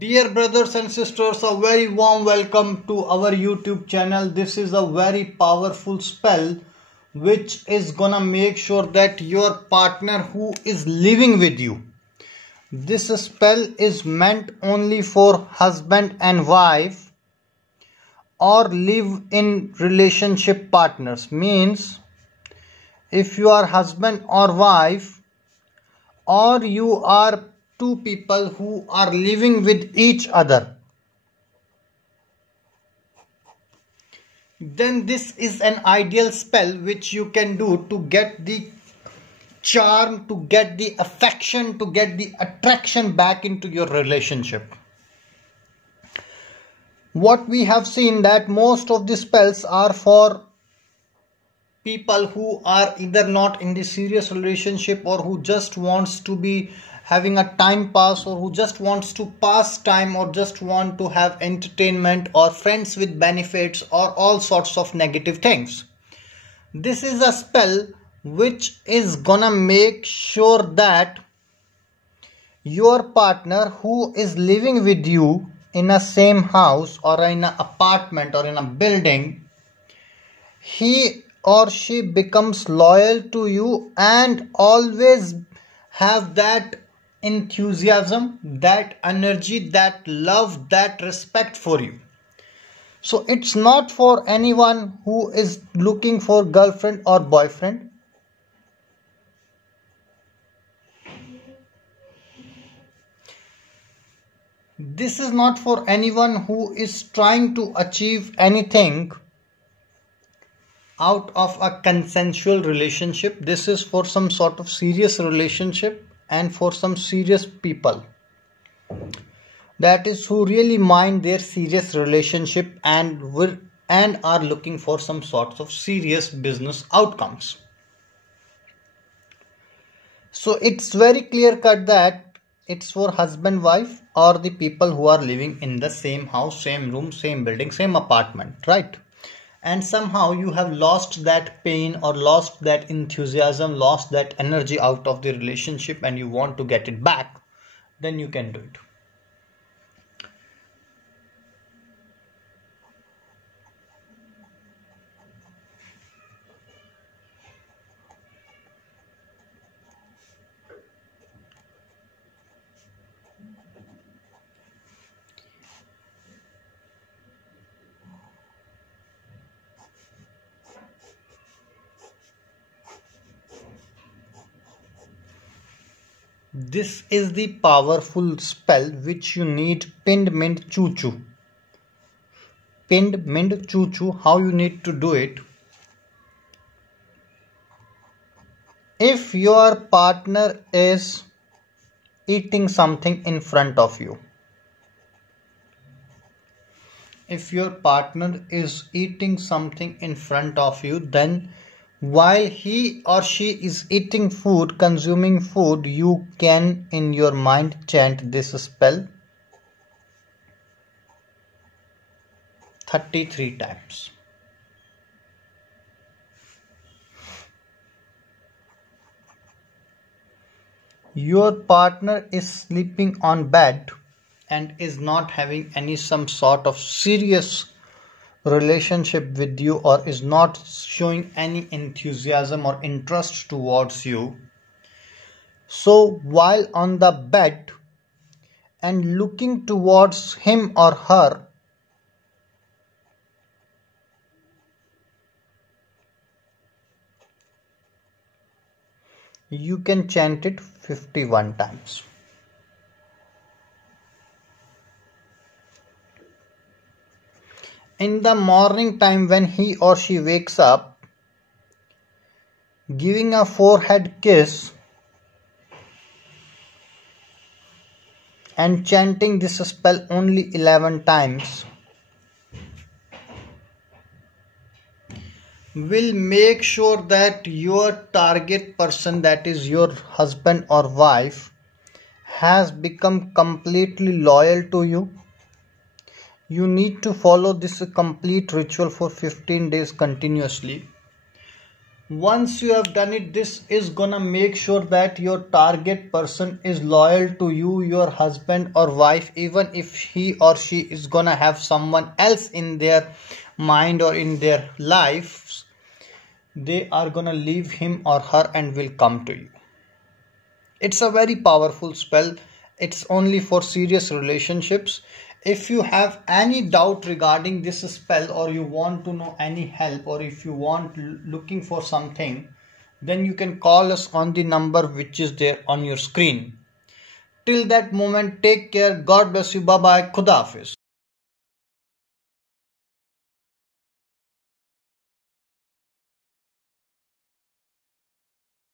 Dear brothers and sisters, a very warm welcome to our YouTube channel. This is a very powerful spell which is gonna make sure that your partner who is living with you. This spell is meant only for husband and wife or live in relationship partners. Means if you are husband or wife or you are two people who are living with each other, then this is an ideal spell which you can do to get the charm, to get the affection, to get the attraction back into your relationship. What we have seen that most of the spells are for people who are either not in the serious relationship or who just wants to be having a time pass, or who just wants to pass time, or just want to have entertainment, or friends with benefits, or all sorts of negative things. This is a spell which is gonna make sure that your partner who is living with you in a same house or in an apartment or in a building, he or she becomes loyal to you and always have that enthusiasm, that energy, that love, that respect for you. So it's not for anyone who is looking for girlfriend or boyfriend. This is not for anyone who is trying to achieve anything out of a consensual relationship. This is for some sort of serious relationship and for some serious people, that is who really mind their serious relationship and are looking for some sorts of serious business outcomes. So it's very clear cut that it's for husband, wife, or the people who are living in the same house, same room, same building, same apartment, right? And somehow you have lost that pain or lost that enthusiasm, lost that energy out of the relationship, and you want to get it back, then you can do it. This is the powerful spell which you need. Pinned Mint Choo Choo. Pinned Mint Choo Choo. How you need to do it? If your partner is eating something in front of you, then while he or she is eating food, consuming food, you can in your mind chant this spell 33 times. Your partner is sleeping on bed and is not having some sort of serious relationship with you, or is not showing any enthusiasm or interest towards you. So while on the bed and looking towards him or her, you can chant it 51 times. In the morning time when he or she wakes up, giving a forehead kiss and chanting this spell only 11 times will make sure that your target person, that is your husband or wife, has become completely loyal to you. You need to follow this complete ritual for 15 days continuously. Once you have done it, this is gonna make sure that your target person is loyal to you, your husband or wife, even if he or she is gonna have someone else in their mind or in their lives. They are gonna leave him or her and will come to you. It's a very powerful spell. It's only for serious relationships. If you have any doubt regarding this spell, or you want to know any help, or if you want looking for something, then you can call us on the number which is there on your screen. Till that moment, take care. God bless you. Bye bye. Khuda Hafiz.